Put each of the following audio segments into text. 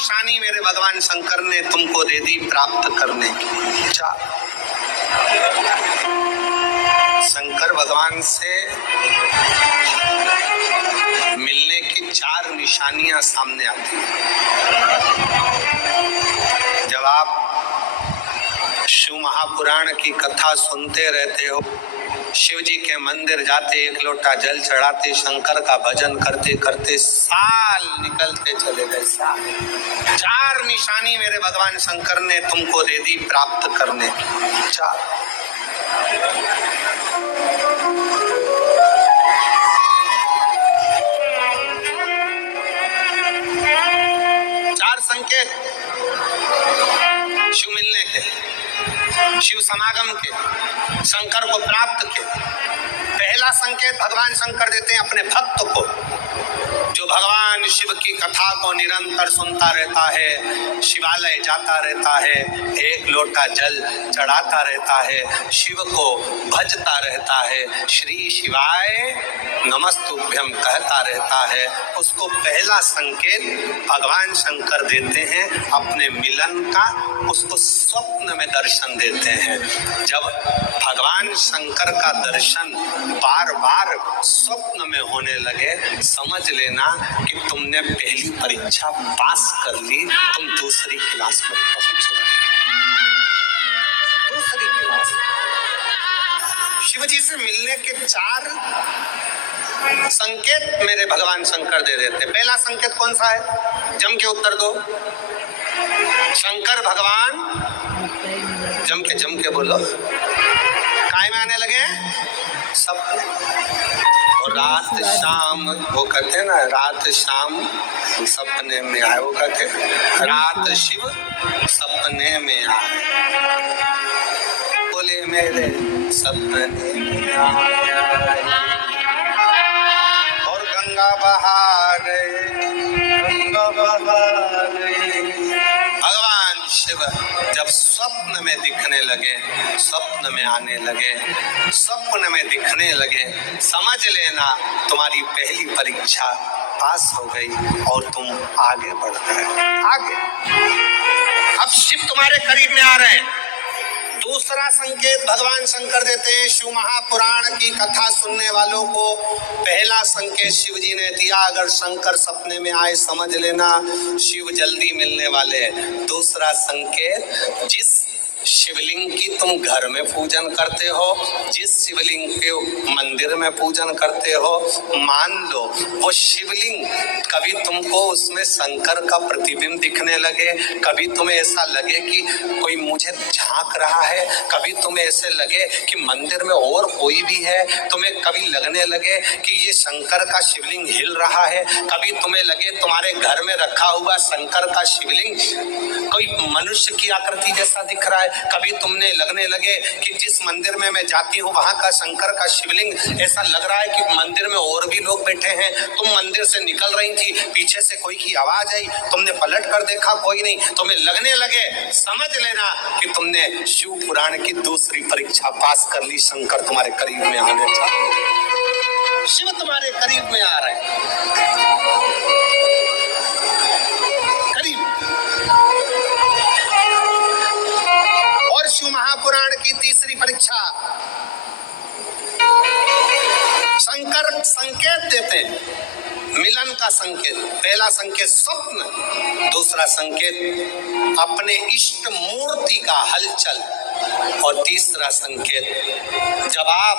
निशानी मेरे भगवान शंकर ने तुमको दे दी प्राप्त करने की। चार शंकर भगवान से मिलने की चार निशानियां सामने आती हैं। जब आप शिव महापुराण की कथा सुनते रहते हो, शिव जी के मंदिर जाते, एक लोटा जल चढ़ाते, शंकर का भजन करते करते साल निकलते चले गए। साल। चार निशानी मेरे भगवान शंकर ने तुमको दे दी प्राप्त करने की। चार संकेत शिव मिलने के, शिव समागम के, शंकर को प्राप्त के। पहला संकेत भगवान शंकर देते हैं अपने भक्त को, जो भगवान शिव की कथा को निरंतर सुनता रहता है, शिवालय जाता रहता है, एक लोटा जल चढ़ाता रहता है, शिव को भजता रहता है, श्री शिवाय नमस्तुभ्यम कहता रहता है। उसको पहला संकेत भगवान शंकर देते हैं अपने मिलन का, उसको स्वप्न में दर्शन देते हैं। जब भगवान शंकर का दर्शन बार बार स्वप्न में होने लगे, समझ लेना कि तुमने पहली परीक्षा पास कर ली, तुम दूसरी क्लास में पहुंच गए। दूसरी क्लास। शिव जी से मिलने के चार संकेत मेरे भगवान शंकर दे देते। पहला संकेत कौन सा है? जम के उत्तर दो। शंकर भगवान जम के बोलो। काय में आने लगे? सपने। और रात शाम वो कहते हैं ना, रात शाम सपने में आए, वो कहते हैं रात शिव सपने में आए, बोले मेरे सपने में आए और गंगा बहा गए, गंगा बहा गए। भगवान शिव जब स्वप्न में दिखने लगे, स्वप्न में आने लगे, स्वप्न में दिखने लगे, समझ लेना तुम्हारी पहली परीक्षा पास हो गई और तुम आगे बढ़ गए। आगे अब शिव तुम्हारे करीब में आ रहे हैं। दूसरा संकेत भगवान शंकर देते हैं शिव महापुराण की कथा सुनने वालों को। पहला संकेत शिव जी ने दिया, अगर शंकर सपने में आए समझ लेना शिव जल्दी मिलने वाले हैं। दूसरा संकेत, जिस शिवलिंग की तुम घर में पूजन करते हो, जिस शिवलिंग के मंदिर में पूजन करते हो, मान लो वो शिवलिंग कभी तुमको उसमें शंकर का प्रतिबिंब दिखने लगे, कभी तुम्हें ऐसा लगे कि कोई मुझे झांक रहा है, कभी तुम्हें ऐसे लगे कि मंदिर में और कोई भी है, तुम्हें कभी लगने लगे कि ये शंकर का शिवलिंग हिल रहा है, कभी तुम्हें लगे तुम्हारे घर में रखा हुआ शंकर का शिवलिंग कोई मनुष्य की आकृति जैसा दिख रहा है, कभी तुमने लगने लगे कि जिस मंदिर में मैं जाती हूँ वहां का शंकर का शिवलिंग ऐसा लग रहा है कि मंदिर में और भी लोग बैठे हैं। तुम मंदिर से निकल रही थी, पीछे से कोई की आवाज आई, तुमने पलट कर देखा कोई नहीं, तुम्हें लगने लगे, समझ लेना कि तुमने शिव पुराण की दूसरी परीक्षा पास कर ली। शंकर तुम्हारे करीब में आने चाहिए, शिव तुम्हारे करीब में आ रहे हैं। शिव महापुराण की तीसरी परीक्षा, शंकर संकेत देते हैं मिलन का संकेत। पहला संकेत स्वप्न, दूसरा संकेत अपने इष्ट मूर्ति का हलचल, और तीसरा संकेत जब आप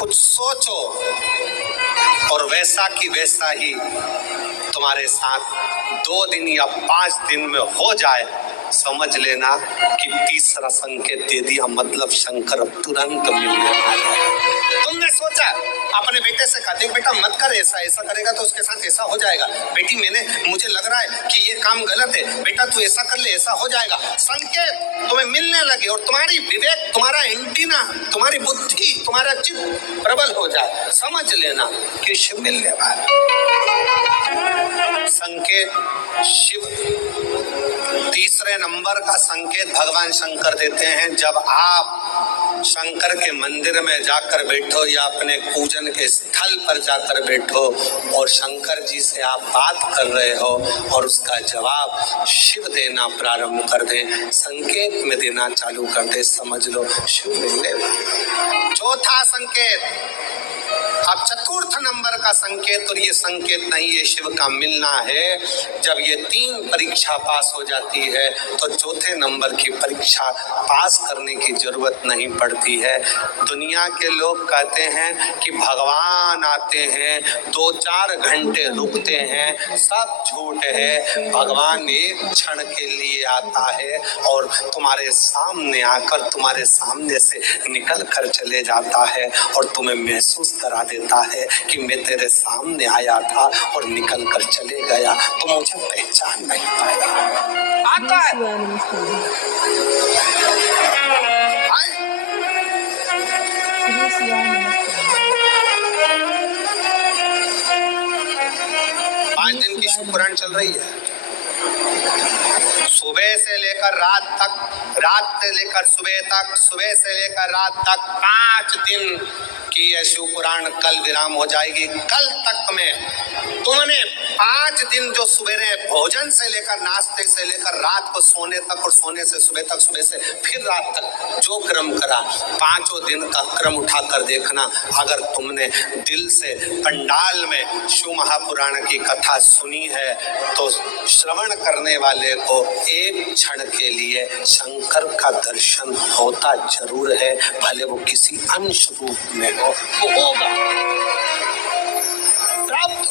कुछ सोचो और वैसा की वैसा ही तुम्हारे साथ 2 दिन या 5 दिन में हो जाए, समझ लेना कि तीसरा संकेत दे दिया, मतलब शंकर तुरंत मिलने वाला। तुमने सोचा, अपने बेटे से कहा, देख बेटा मत कर ऐसा, ऐसा करेगा तो उसके साथ ऐसा हो जाएगा। बेटी मुझे लग रहा है कि ये काम गलत है, बेटा तू ऐसा कर ले, ऐसा हो जाएगा। संकेत तुम्हें मिलने लगे और तुम्हारी विवेक, तुम्हारा एंटीना, तुम्हारी बुद्धि, तुम्हारा चित्त प्रबल हो जाए, समझ लेना कि शिव मिलने वाला। संकेत शिव। तीसरे नंबर का संकेत भगवान शंकर देते हैं, जब आप शंकर के मंदिर में जाकर बैठो या अपने पूजन के स्थल पर जाकर बैठो और शंकर जी से आप बात कर रहे हो और उसका जवाब शिव देना प्रारंभ कर दे, संकेत में देना चालू कर दे, समझ लो शिव मिलने वाला। चौथा संकेत, अब चतुर्थ नंबर का संकेत, और ये संकेत नहीं, ये शिव का मिलना है। जब ये 3 परीक्षा पास हो जाती है तो चौथे नंबर की परीक्षा पास करने की जरूरत नहीं पड़ती है। दुनिया के लोग कहते हैं कि भगवान आते हैं, 2-4 घंटे रुकते हैं, सब झूठ है। भगवान एक क्षण के लिए आता है और तुम्हारे सामने आकर तुम्हारे सामने से निकल कर चले जाता है और तुम्हें महसूस करा देता है कि मैं तेरे सामने आया था और निकल कर चले गया, तो मुझे पहचान नहीं पाया। आता है 5 दिन की शुक्रान चल रही है, सुबह से लेकर रात तक, रात से लेकर सुबह तक, सुबह से लेकर रात तक 5 दिन की यह शिव पुराण कल विराम हो जाएगी। कल तक में तुमने 5 दिन जो सवेरे भोजन से लेकर नाश्ते से लेकर रात को सोने तक और सोने से सुबह तक, सुबह से फिर रात तक जो क्रम करा, 5 दिन का क्रम उठाकर देखना। अगर तुमने दिल से पंडाल में शिव महापुराण की कथा सुनी है तो श्रवण करने वाले को एक क्षण के लिए शंकर का दर्शन होता जरूर है, भले वो किसी अंश रूप में हो, वो होगा प्राप्त।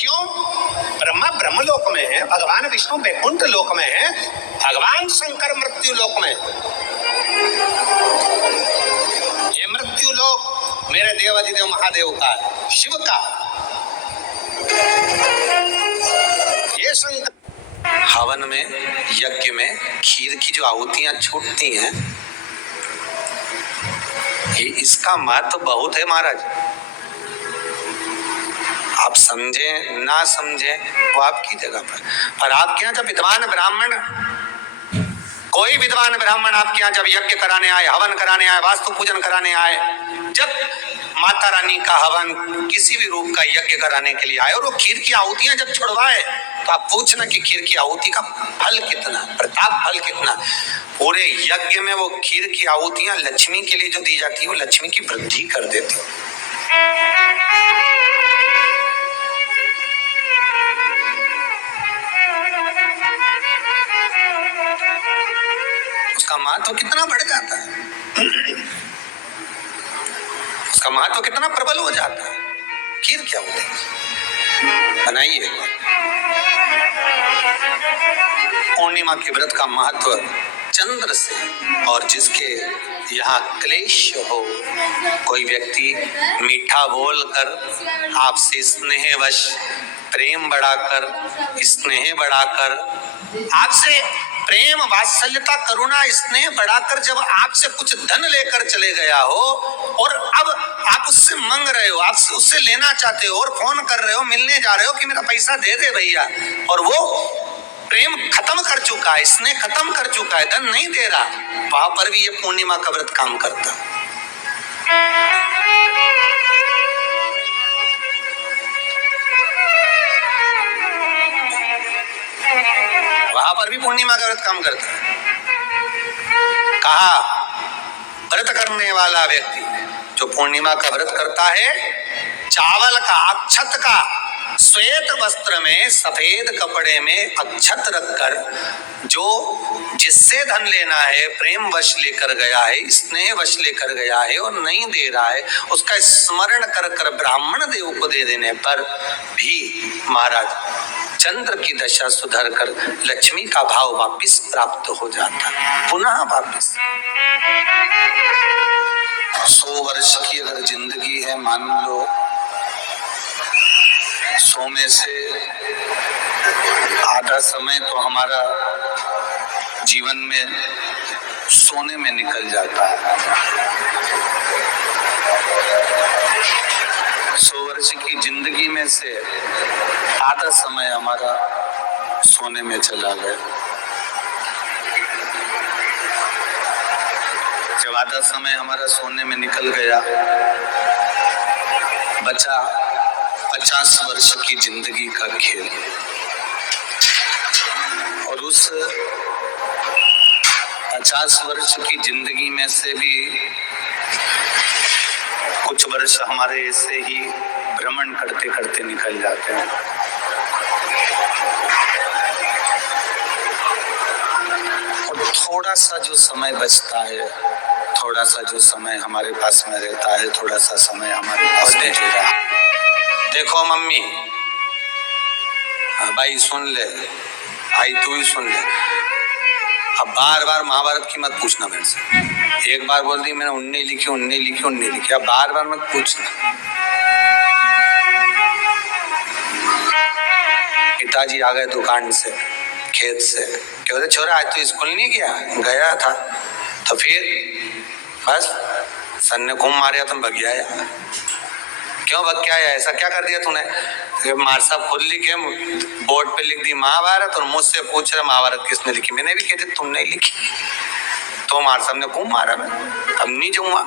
क्यों? ब्रह्मा ब्रह्मलोक में है, भगवान विष्णु वैकुंठ लोक में है, भगवान शंकर मृत्यु लोक में। ये मृत्यु लोक मेरे देवाधिदेव महादेव का है, शिव का। ये शंकर हवन में, यज्ञ में खीर की जो आहुतियां छूटती हैं, ये इसका महत्व बहुत है महाराज। आप समझे ना समझे वो आपकी जगह पर आपके यहाँ जब विद्वान ब्राह्मण, कोई विद्वान ब्राह्मण आपके यहाँ जब यज्ञ कराने आए, हवन कराने आए, वास्तु पूजन कराने आए, जब माता रानी का हवन किसी भी रूप का यज्ञ कराने के लिए आए और वो खीर की आहुतियां जब छुड़वाए, तो आप पूछना कि खीर की आहुति का फल कितना, प्रताप फल कितना। पूरे यज्ञ में वो खीर की आहुतियां लक्ष्मी के लिए जो दी जाती है, वो लक्ष्मी की वृद्धि कर देती है। उसका महत्व कितना बढ़ जाता है, उसका महत्व कितना प्रबल हो जाता है। खीर क्या होती है, बनाइए। पूर्णिमा के व्रत का महत्व चंद्र से, और जिसके यहाँ क्लेश हो, कोई व्यक्ति मीठा बोलकर आपसे स्नेहवश प्रेम बढ़ाकर, स्नेह बढ़ाकर, आपसे प्रेम वात्सल्यता करुणा स्नेह बढ़ाकर जब आपसे कुछ धन लेकर चले गया हो और अब आप उससे मांग रहे हो, आप उससे लेना चाहते हो और फोन कर रहे हो, मिलने जा रहे हो कि मेरा पैसा दे दे भैया, और वो प्रेम खत्म कर चुका है, स्नेह खत्म कर चुका है, धन नहीं दे रहा, वहां पर भी ये पूर्णिमा का व्रत काम करता। वहां पर भी पूर्णिमा का व्रत काम करता है। कहा व्रत करने वाला व्यक्ति जो पूर्णिमा का व्रत करता है, चावल का, अक्षत का, श्वेत वस्त्र में, सफेद कपड़े में अक्षत रखकर जो जिससे धन लेना है, प्रेम वश लेकर गया है, स्नेह वश लेकर गया है और नहीं दे रहा है, उसका स्मरण कर कर ब्राह्मण देव को दे देने पर भी महाराज चंद्र की दशा सुधर कर लक्ष्मी का भाव वापिस प्राप्त हो जाता है, पुनः वापिस। 100 वर्ष की अगर जिंदगी है, मान लो 100 में से आधा समय तो हमारा जीवन में सोने में निकल जाता है। 100 वर्ष की जिंदगी में से आधा समय हमारा सोने में चला गया। जब आधा समय हमारा सोने में निकल गया, बचा 50 वर्ष की जिंदगी का खेल। और उस 50 वर्ष की जिंदगी में से भी कुछ वर्ष हमारे ऐसे ही भ्रमण करते करते निकल जाते हैं। और थोड़ा सा जो समय बचता है, थोड़ा सा जो समय हमारे पास में रहता है, थोड़ा सा समय हमारे पास में जुड़ा। देखो मम्मी, भाई सुन ले, आई तू ही सुन ले। अब बार बार महाभारत की मत पूछना मेरे से। एक बार बोल दी मैंने 19 लिखी, 19 लिखी, 19 लिखी। अब बार बार मत पूछना। पिताजी आ गए दुकान से, खेत से, क्या बोले छोरा आज तो स्कूल नहीं गया था। तो फिर बस सर ने घूम मारा, तुम भग आया। क्यों भग के आया, ऐसा क्या कर दिया तूने? तो मार साहब खुद लिखे, बोर्ड पे लिख दी महाभारत, और मुझसे पूछ रहे महाभारत किसने लिखी। मैंने भी कहती तुमने लिखी। तो मार साहब ने घूम मारा, मैं अब नहीं जाऊंगा।